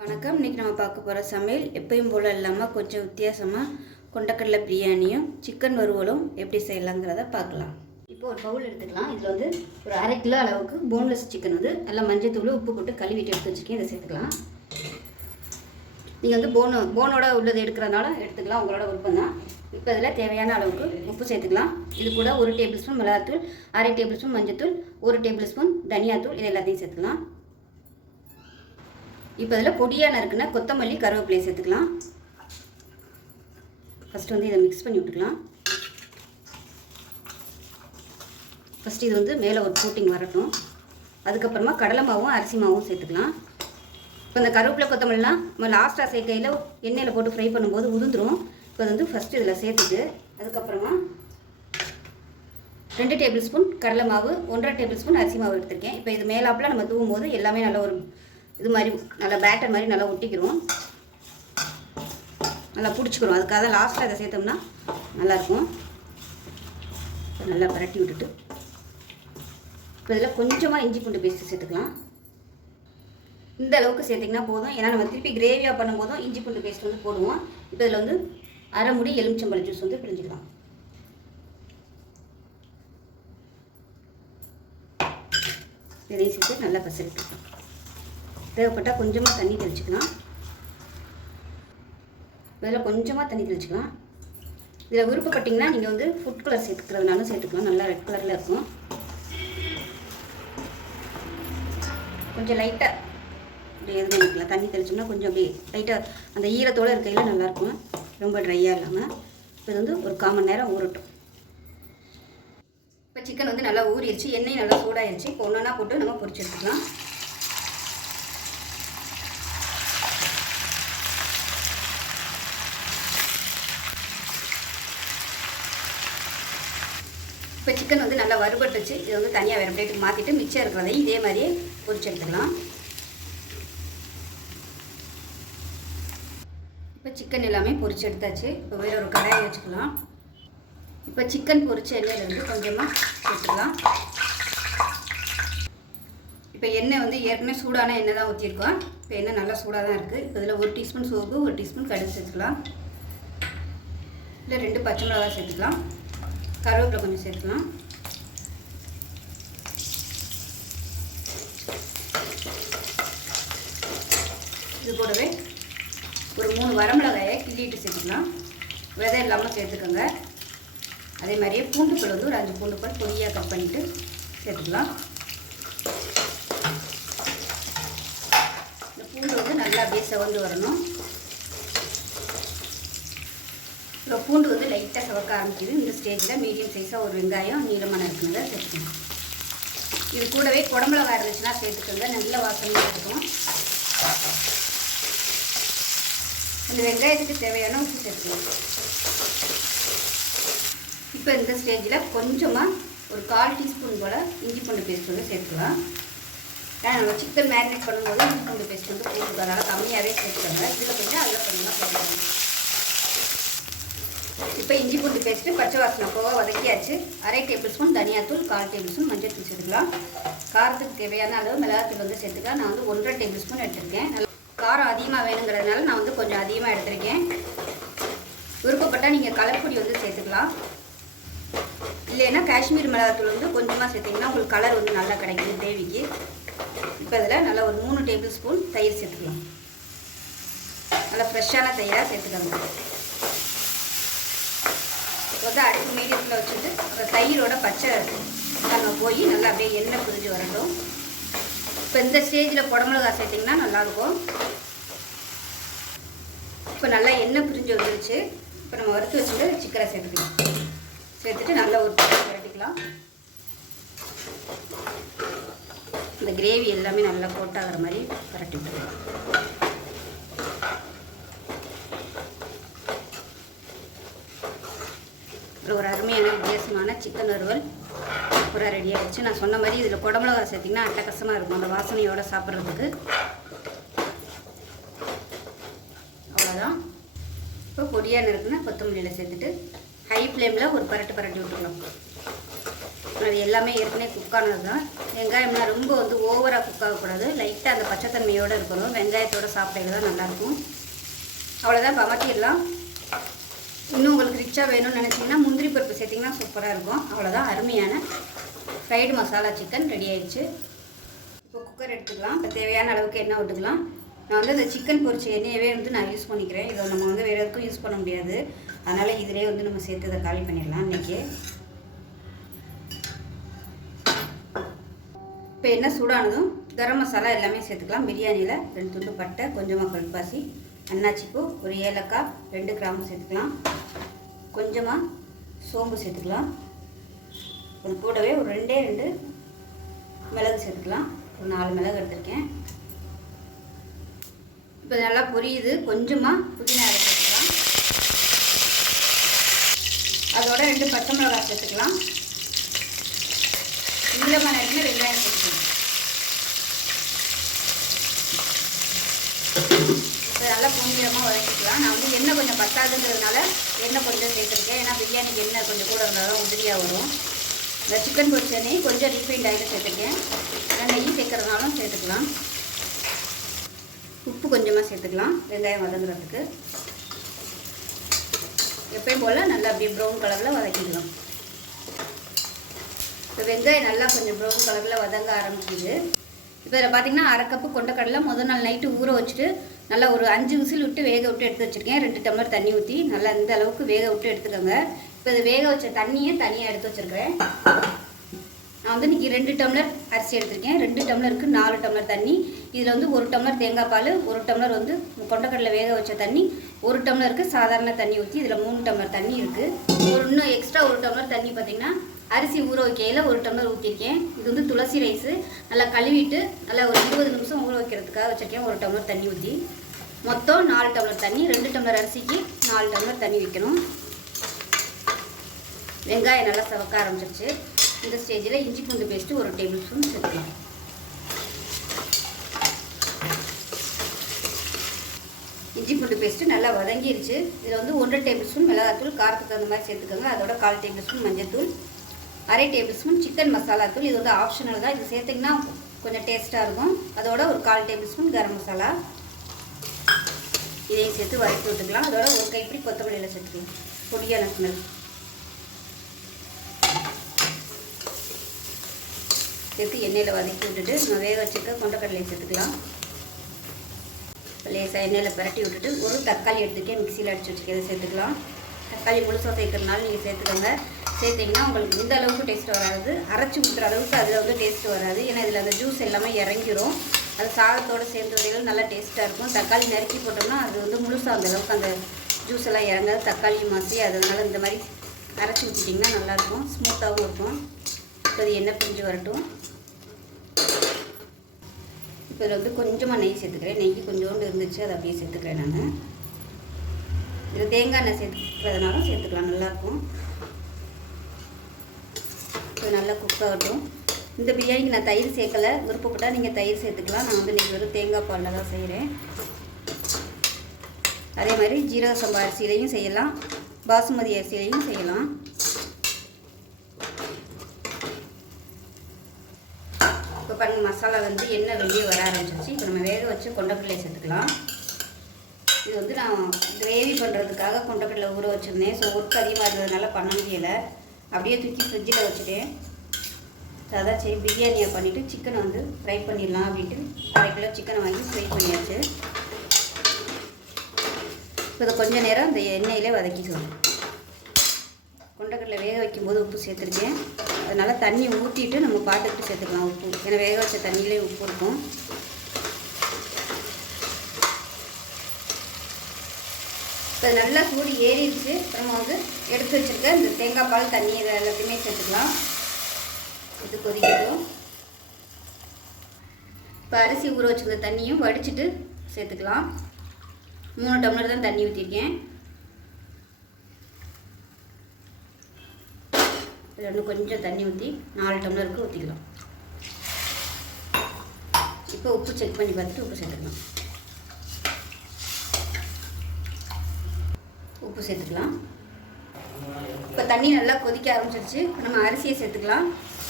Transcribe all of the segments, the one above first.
வணக்கம். இன்றைக்கி நம்ம பார்க்க போகிற சமையல் எப்பயும் போல் இல்லாமல் கொஞ்சம் வித்தியாசமாக கொண்டக்கடலை பிரியாணியும் சிக்கன் வறுவலும் எப்படி செய்யலாங்கிறத பார்க்கலாம். இப்போ ஒரு பவுல் எடுத்துக்கலாம். இதில் வந்து ஒரு 1/2 கிலோ அளவுக்கு போன்லெஸ் சிக்கன் வந்து நல்லா மஞ்சள் தூள் உப்பு போட்டு கழுவிட்டு எடுத்து வச்சுக்கேன். இதை சேர்த்துக்கலாம். நீங்கள் வந்து போனோட உள்ளது எடுக்கிறதுனால எடுத்துக்கலாம், உங்களோட விருப்பம் தான். இப்போ இதில் தேவையான அளவுக்கு உப்பு சேர்த்துக்கலாம். இது கூட 1 டேபிள் ஸ்பூன் மிளகாத்தூள், 1/2 டேபிள் ஸ்பூன் மஞ்சள் தூள், 1 டேபிள் ஸ்பூன் தனியாத்தூள், இது எல்லாத்தையும் சேர்த்துக்கலாம். இப்போ இதில் பொடியாக நறுக்குன கொத்தமல்லி கருவேப்பிலையை சேர்த்துக்கலாம். ஃபஸ்ட்டு வந்து இதை மிக்ஸ் பண்ணி விட்டுக்கலாம். ஃபஸ்ட்டு இது வந்து மேலே ஒரு கோட்டிங் வரட்டும். அதுக்கப்புறமா கடலை மாவும் அரிசி மாவும் சேர்த்துக்கலாம். இப்போ இந்த கருவேப்பிலை கொத்தமல்லிலாம் நம்ம லாஸ்ட்டாக சேர்க்கையில் எண்ணெயில் போட்டு ஃப்ரை பண்ணும்போது உதிர்ந்துடும். இப்போ அது வந்து ஃபஸ்ட்டு இதில் சேர்த்துட்டு அதுக்கப்புறமா 2 டேபிள் ஸ்பூன் கடலை மாவு, 1.5 டேபிள் ஸ்பூன் அரிசி மாவு எடுத்திருக்கேன். இப்போ இது மேலாப்பில் நம்ம தூவும் போது எல்லாமே நல்ல ஒரு இது மாதிரி நல்லா பேட்டர் மாதிரி நல்லா ஒட்டிக்கிறோம், நல்லா பிடிச்சிக்கிறோம். அதுக்காக லாஸ்ட்டில் அதை சேர்த்தோம்னா நல்லாயிருக்கும். நல்லா பரட்டி விட்டுட்டு இப்போ இதில் கொஞ்சமாக இஞ்சி பூண்டு பேஸ்ட்டு சேர்த்துக்கலாம். இந்த அளவுக்கு சேர்த்திங்கன்னா போதும். ஏன்னா நம்ம திருப்பி கிரேவியாக பண்ணும்போதும் இஞ்சி பூண்டு பேஸ்ட் வந்து போடுவோம். இப்போ இதில் வந்து 1/2 மூடி எலுமிச்சம்பழம் ஜூஸ் வந்து பிழிஞ்சிக்கலாம். இதையும் சேர்த்து நல்லா பசரிக்கலாம். தேவைப்பட்டால் கொஞ்சமாக தண்ணி தெளிச்சுக்கலாம். இதில் கொஞ்சமாக தண்ணி தெளிச்சுக்கலாம். இதில் விருப்பப்பட்டிங்கன்னா நீங்கள் வந்து ஃபுட் கலர் சேர்த்துக்கிறதுனாலும் சேர்த்துக்கலாம். நல்லா ரெட் கலரில் இருக்கும். கொஞ்சம் லைட்டாக அப்படி எது பண்ணிக்கலாம். தண்ணி தெளிச்சோம்னா கொஞ்சம் அப்படி லைட்டாக அந்த ஈரத்தோடு இருக்கையில் நல்லாயிருக்கும், ரொம்ப ட்ரையாக இல்லாமல். இப்போ இது வந்து ஒரு 1/4 மணி நேரம் ஊறட்டும். இப்போ சிக்கன் வந்து நல்லா ஊறிடுச்சு, எண்ணெய் நல்லா சூடாகிடுச்சு. இப்போ ஒன்றா போட்டு நம்ம பொரிச்சு எடுத்துக்கலாம். இப்போ சிக்கன் வந்து நல்லா வறுபட்டுச்சு. இதை வந்து தனியாக வேறு பிளேட்டுக்கு மாற்றிட்டு மிச்சம் இருக்கிறதையும் இதே மாதிரியே பொரிச்சு எடுத்துக்கலாம். இப்போ சிக்கன் எல்லாமே பொரிச்சு எடுத்தாச்சு. இப்போ வேறு ஒரு கடாயை வச்சுக்கலாம். இப்போ சிக்கன் பொரிச்ச எண்ணெயிலேருந்து கொஞ்சமாக சேர்த்துக்கலாம். இப்போ எண்ணெய் வந்து ஏற்கனவே சூடான எண்ணெய் தான் ஊற்றிருக்கோம். இப்போ எண்ணெய் நல்லா சூடாக தான் இருக்குது. இப்போ இதில் 1 டீஸ்பூன் சோம்பு, 1 டீஸ்பூன் கடுகு சேர்த்துக்கலாம். இல்லை 2 பச்சை மிளகாய் சேர்த்துக்கலாம். கருவேப்பிலை கொஞ்சம் சேர்த்துக்கலாம். இது கூடவே ஒரு 3 வரமிளகாயை கிள்ளிட்டு சேர்த்துக்கலாம். விதை இல்லாமல் சேர்த்துக்கோங்க. அதே மாதிரியே பூண்டுப்பல் வந்து ஒரு 5 பூண்டுப்பல் பொடியாக கட் பண்ணிவிட்டு சேர்த்துக்கலாம். இந்த பூண்டு வந்து நல்லா அப்படியே செவந்து வரணும். இப்போ பூண்டு வந்து லைட்டாக செவக்க ஆரம்பிக்குது. இந்த ஸ்டேஜில் மீடியம் சைஸாக ஒரு வெங்காயம் நீளமான இருக்கிறத சேர்த்துக்கணும். இது கூடவே குடமிளகா இருந்துச்சுன்னா சேர்த்துக்கோங்க, நல்ல வாசனையாக இருக்கும். இந்த வெங்காயத்துக்கு தேவையான உப்பு சேர்த்துக்கணும். இப்போ இந்த ஸ்டேஜில் கொஞ்சமாக ஒரு 1/4 டீஸ்பூன் போல் இஞ்சி பூண்டு பேஸ்ட் வந்து சேர்த்துக்கலாம். ஏன்னா நம்ம சிக்கன் மேரினேட் பண்ணும்போது இஞ்சி பூண்டு பேஸ்ட் வந்து போட்டுருக்கோம், அதனால் கம்மியாகவே சேர்த்துக்கோங்க. இதில் கொஞ்சம் அதில் கொஞ்சமாக சேர்த்துக்கணும். இப்போ இஞ்சி பூண்டு பேஸ்ட்டு பச்சை வாசனை போக வதக்கியாச்சு. 1/2 டேபிள் ஸ்பூன் தனியாத்தூள், 1/4 டேபிள் ஸ்பூன் மஞ்சள் தூள் சேர்த்துக்கலாம். காரத்துக்கு தேவையான அளவு மிளகாத்தூள் வந்து சேர்த்துக்கலாம். நான் வந்து 1.5 டேபிள் ஸ்பூன் எடுத்துருக்கேன். காரம் அதிகமாக வேணுங்கிறதுனால நான் வந்து கொஞ்சம் அதிகமாக எடுத்துருக்கேன். விருப்பப்பட்டால் நீங்கள் கலர்பொடி வந்து சேர்த்துக்கலாம். இல்லைன்னா காஷ்மீர் மிளகாத்தூள் வந்து கொஞ்சமாக சேர்த்திங்கன்னா உங்களுக்கு கலர் வந்து நல்லா கிடைக்கும் கிரேவிக்கு. இப்போ இதில் நல்லா ஒரு 3 டேபிள் ஸ்பூன் தயிர் சேர்த்துக்கலாம். நல்லா ஃப்ரெஷ்ஷான தயிராக சேர்த்துக்கோங்க. வந்து அடுப்பு மீடியத்தில் வச்சுட்டு அந்த தயிரோட பச்சை நம்ம போய் நல்லா அப்படியே எண்ணெய் பிரிஞ்சு வரட்டும். இப்போ இந்த ஸ்டேஜில் குடமிளகா சேர்த்திங்கன்னா நல்லாயிருக்கும். இப்போ நல்லா எண்ணெய் பிரிஞ்சு வந்துருச்சு. இப்போ நம்ம வறுத்து வச்சுட்டு சிக்கனை சேர்த்துக்கலாம். சேர்த்துட்டு நல்லா ஒரு பரட்டிக்கலாம். இந்த கிரேவி எல்லாமே நல்லா கோட்டாகிற மாதிரி பரட்டி விட்டுக்கலாம். ஒரு அருமையான வித்தியாசமான சிக்கன் வறுவல் பூரா ரெடி ஆகிடுச்சு. நான் சொன்ன மாதிரி இதில் குடமிளகா சேர்த்திங்கன்னா அட்டக்கசமாக இருக்கும் அந்த வாசனையோடு சாப்பிட்றதுக்கு. அவ்வளோதான். இப்போ பொடியாக இருக்குன்னா கொத்தமல்லியில் சேர்த்துட்டு ஹை ஃப்ளேமில் ஒரு பரட்டி விட்டுக்கலாம். அது எல்லாமே ஏற்கனவே குக்கானது தான். வெங்காயம்னா ரொம்ப வந்து ஓவராக குக் ஆகக்கூடாது, லைட்டாக அந்த பச்சைத்தன்மையோடு இருக்கணும். வெங்காயத்தோடு சாப்பிட்றது தான் நல்லாயிருக்கும். அவ்வளோதான், பமட்டிடலாம். இன்னும் உங்களுக்கு ரிச்சாக வேணும்னு நினச்சிங்கன்னா முந்திரி பருப்பு சேர்த்திங்கன்னா சூப்பராக இருக்கும். அவ்வளோதான், அருமையான ஃப்ரைடு மசாலா சிக்கன் ரெடி ஆயிடுச்சு. இப்போ குக்கர் எடுத்துக்கலாம். இப்போ தேவையான அளவுக்கு எண்ணெய் விட்டுக்கலாம். நான் வந்து இந்த சிக்கன் பொரிச்ச எண்ணெயவே வந்து நான் யூஸ் பண்ணிக்கிறேன். இதை நம்ம வந்து வேறு எதுக்கும் யூஸ் பண்ண முடியாது. அதனால் இதிலே வந்து நம்ம சேர்த்து இதை காலி பண்ணிடலாம் இன்றைக்கி. இப்போ எண்ணெய் சூடானதும் கரம் மசாலா எல்லாமே சேர்த்துக்கலாம். பிரியாணியில் 2 துண்டு பட்டை, கொஞ்சமாக கல்பாசி, அன்னாச்சிப்பூ, ஒரு ஏலக்காய், 2 கிராம்பு சேர்த்துக்கலாம். கொஞ்சமாக சோம்பு சேர்த்துக்கலாம். அது கூடவே ஒரு 2 மிளகு சேர்த்துக்கலாம். ஒரு 4 மிளகு எடுத்துருக்கேன். இப்போ நல்லா பொரியுது. கொஞ்சமாக புதினா இலை சேர்த்துக்கலாம். அதோட 2 பச்சை மிளகாய் சேர்த்துக்கலாம். நீளமான நறுக்கின வெங்காயம் சேர்த்துக்கலாம். இப்போ நல்லா பொன்னிறமாக வதக்கிக்கலாம். நான் வந்து எண்ணெய் கொஞ்சம் பத்தாதுங்கிறதுனால எண்ணெய் கொஞ்சம் சேர்த்துருக்கேன். ஏன்னா பிரியாணிக்கு எண்ணெய் கொஞ்சம் கூட இருந்தால் தான் உதிரியாக வரும். இந்த சிக்கன் பொரிச்ச நெய் கொஞ்சம் ரீஃபைண்ட் ஆகிட்டு சேர்த்துருக்கேன். நெய் சேர்க்குறதுனாலும் சேர்த்துக்கலாம். உப்பு கொஞ்சமாக சேர்த்துக்கலாம் வெங்காயம் வதங்குறதுக்கு. எப்பயும் போல் நல்லா அப்படியே ப்ரௌன் கலரில் வதக்கிக்கலாம். இப்போ வெங்காயம் நல்லா கொஞ்சம் ப்ரௌன் கலரில் வதங்க ஆரம்பிக்குது. இப்போ இதில் பார்த்திங்கன்னா 1/2 கப்பு கொண்டக்கடலை முதல் நாள் நைட்டு ஊற வச்சுட்டு நல்லா ஒரு 5 விசில் விட்டு வேக விட்டு எடுத்து வச்சுருக்கேன். 2 டம்ளர் தண்ணி ஊற்றி நல்லா இந்த அளவுக்கு வேக விட்டு எடுத்துக்கோங்க. இப்போ இது வேக வச்ச தண்ணியை தனியாக எடுத்து வச்சுருக்கிறேன். நான் வந்து இன்றைக்கி 2 டம்ளர் அரிசி எடுத்திருக்கேன். 2 டம்ளருக்கு 4 டம்ளர் தண்ணி. இதில் வந்து 1 டம்ளர் தேங்காய் பால், 1 டம்ளர் வந்து கொண்டக்கடலை வேக வச்ச தண்ணி, 1 டம்ளருக்கு சாதாரண தண்ணி ஊற்றி இதில் 3 டம்ளர் தண்ணி இருக்குது. இன்னும் எக்ஸ்ட்ரா 1 டம்ளர் தண்ணி பார்த்திங்கன்னா அரிசி ஊற வைக்கையில் 1 டம்ளர் ஊற்றிருக்கேன். இது வந்து துளசி ரைஸு. நல்லா கழுவிட்டு நல்லா ஒரு 20 நிமிஷம் ஊற வைக்கிறதுக்காக வச்சுருக்கேன். 1 டம்ளர் தண்ணி ஊற்றி மொத்தம் 4 டம்ளர் தண்ணி. 2 டம்ளர் அரிசிக்கு 4 டம்ளர் தண்ணி வைக்கணும். வெங்காயம் நல்லா சவக்க ஆரம்பிச்சிருச்சு. இந்த ஸ்டேஜில் இஞ்சி பூண்டு பேஸ்ட்டு 1 டேபிள் ஸ்பூன் சேர்த்துக்கலாம். இஞ்சி பூண்டு பேஸ்ட்டு நல்லா வதங்கிருச்சு. இதில் வந்து 1 டேபிள் ஸ்பூன் மிளகாத்தூள், காரத்துக்கு தகுந்த மாதிரி சேர்த்துக்கோங்க. அதோட 1/4 டேபிள் ஸ்பூன் மஞ்சள்தூள், 1/2 டேபிள் ஸ்பூன் சிக்கன் மசாலா தூள். இது வந்து ஆப்ஷனல் தான். இது சேர்த்திங்கன்னா கொஞ்சம் டேஸ்ட்டாக இருக்கும். அதோட ஒரு 1/4 டேபிள் ஸ்பூன் கரம் மசாலா. இதையும் சேர்த்து வதக்கி விட்டுக்கலாம். அதோட ஒரு கைப்பிடி கொத்தமல்லியில் சேர்த்துக்கலாம். பொடியான ஸ்மெல். சேர்த்து எண்ணெயில் வதக்கி விட்டுட்டு நம்ம வேக வச்சுக்க கொண்டக்கடலையை சேர்த்துக்கலாம். லேசாக எண்ணெயில் பரட்டி விட்டுட்டு ஒரு தக்காளி எடுத்துகிட்டே மிக்சியில் அடித்து வச்சுக்கிறத சேர்த்துக்கலாம். தக்காளி முழுசாக சேர்க்குறதுனால நீங்கள் சேர்த்துக்கோங்க. சேர்த்திங்கன்னா உங்களுக்கு இந்த அளவுக்கு டேஸ்ட் வராது. அரைச்சி ஊற்றுற அளவுக்கு அதில் வந்து டேஸ்ட்டு வராது. ஏன்னா இதில் அந்த ஜூஸ் எல்லாமே இறங்கிடும். அது சாதத்தோடு சேர்த்து வரையிலும் நல்லா டேஸ்ட்டாக இருக்கும். தக்காளி நறுக்கி போட்டோம்னா அது வந்து முழுசாக அந்த அளவுக்கு அந்த ஜூஸ் எல்லாம் இறங்காது. தக்காளி மாசி அதனால் இந்த மாதிரி அரைச்சி ஊற்றிட்டிங்கன்னா நல்லாயிருக்கும். ஸ்மூத்தாகவும் இருக்கும். இப்போ அது எண்ணெய் பிரிஞ்சு வரட்டும். இப்போ இதில் வந்து கொஞ்சமாக நெய் சேர்த்துக்கிறேன். நெய் கொஞ்சோண்டு இருந்துச்சு, அதை அப்படியே சேர்த்துக்கிறேன். நான் இதில் தேங்காய் எண்ணெய் சேர்த்துக்கிறதுனாலும் சேர்த்துக்கலாம், நல்லாயிருக்கும். இது நல்லா குக் ஆகட்டும். இந்த பிரியாணிக்கு நான் தயிர் சேர்க்கலை. விருப்பப்பட்டால் நீங்கள் தயிர் சேர்த்துக்கலாம். நான் வந்து இன்றைக்கி வெறும் தேங்காய் பாலில் தான் செய்கிறேன். அதே மாதிரி ஜீரக சம்பா அரிசியிலையும் செய்யலாம், பாசுமதி அரிசியிலையும் செய்யலாம். இப்போ பாருங்கள், மசாலா வந்து எண்ணெய் வெளியே வர ஆரம்பிச்சிருச்சு. இப்போ நம்ம வேக வச்சு கொண்டக்கடலை சேர்த்துக்கலாம். இது வந்து நான் கிரேவி பண்ணுறதுக்காக கொண்டக்கடலை ஊற வச்சுருந்தேன். ஸோ ஒர்க் அதிகமாக இருந்ததுனால பண்ண முடியலை. அப்படியே தூக்கி ஃப்ரிட்ஜில் வச்சுட்டேன். ஸோ அதான் சரி பிரியாணியை பண்ணிவிட்டு சிக்கனை வந்து ஃப்ரை பண்ணிடலாம் அப்படின்ட்டு 1/2 கிலோ சிக்கனை வாங்கி ஃப்ரை பண்ணியாச்சு. இப்போ இதை கொஞ்சம் நேரம் இந்த எண்ணெயிலே வதக்கிக்கலாம். கொண்டக்கடலை வேக வைக்கும்போது உப்பு சேர்த்துருக்கேன். அதனால் தண்ணி ஊற்றிட்டு நம்ம பார்த்துக்கிட்டு சேர்த்துக்கலாம் உப்பு. ஏன்னா வேக வச்ச தண்ணியிலே உப்பு இருக்கும். இப்போ நல்லா சூடு ஏறிடுச்சு. அப்புறமா வந்து எடுத்து வச்சுருக்க இந்த தேங்காய் பால் தண்ணி இதை எல்லாத்தையுமே சேர்த்துக்கலாம். இது கொதிக்கட்டும். இப்போ அரிசி ஊற வச்சுருக்க தண்ணியும் வடிச்சிட்டு சேர்த்துக்கலாம். 3 டம்ளர் தான் தண்ணி ஊற்றிருக்கேன். இதில் இன்னும் கொஞ்சம் தண்ணி ஊற்றி 4 டம்ளருக்கு ஊற்றிக்கலாம். இப்போ உப்பு செக் பண்ணி பார்த்துட்டு உப்பு சேர்த்துக்கலாம். உப்பு சேர்த்துக்கலாம். இப்போ தண்ணி நல்லா கொதிக்க ஆரம்பிச்சிருச்சு. நம்ம அரிசியை சேர்த்துக்கலாம்.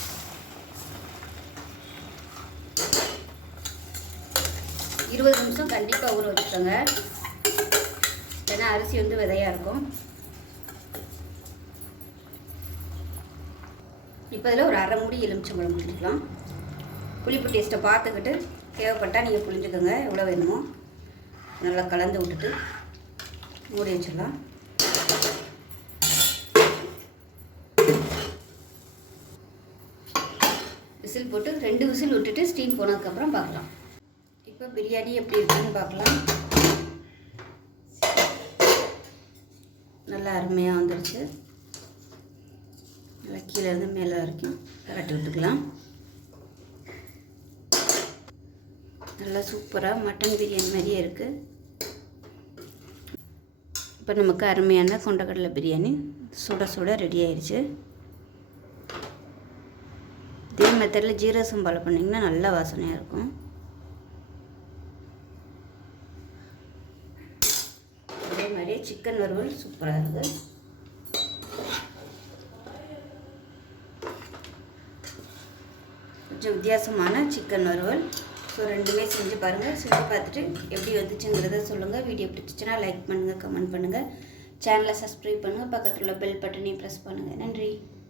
20 நிமிஷம் கண்டிப்பாக ஊற வச்சுக்கோங்க, ஏன்னா அரிசி வந்து விதையாக இருக்கும். இப்போ இதில் ஒரு அரை மூடி எலுமிச்சம்பழம் புளிஞ்சிக்கலாம். புளிப்பு டேஸ்ட்டை பார்த்துக்கிட்டு தேவைப்பட்டால் நீங்கள் புளிஞ்சுக்கோங்க, எவ்வளோ வேணுமோ. நல்லா கலந்து விட்டுட்டு மூடி வச்சிடலாம். விசில் போட்டு 2 விசில் விட்டுட்டு ஸ்டீம் போனதுக்கப்புறம் பார்க்கலாம். இப்போ பிரியாணி எப்படி இருக்குன்னு பார்க்கலாம். நல்லா அருமையாக வந்துருச்சு. நல்லா கீழே இருந்து மேலே வரைக்கும் கரட்டி விட்டுக்கலாம். நல்லா சூப்பராக மட்டன் பிரியாணி மாதிரியே இருக்குது. இப்போ நமக்கு அருமையான கொண்டக்கடலை பிரியாணி சுட சுட ரெடி ஆயிடுச்சு. இதே மெத்தடில் ஜீரக சம்பாவில் பண்ணிங்கன்னா நல்ல வாசனையாக இருக்கும். அதே மாதிரி சிக்கன் வறுவல் சூப்பராக இருக்குது. கொஞ்சம் வித்தியாசமான சிக்கன் வறுவல். ஸோ ரெண்டுமே செஞ்சு பாருங்கள். செஞ்சு பார்த்துட்டு எப்படி வந்துச்சுங்கிறத சொல்லுங்கள். வீடியோ பிடிச்சிச்சின்னா லைக் பண்ணுங்கள், கமெண்ட் பண்ணுங்கள், சேனலை சப்ஸ்கிரைப் பண்ணுங்கள், பக்கத்தில் உள்ள பெல் பட்டனையும் ப்ரெஸ் பண்ணுங்கள். நன்றி.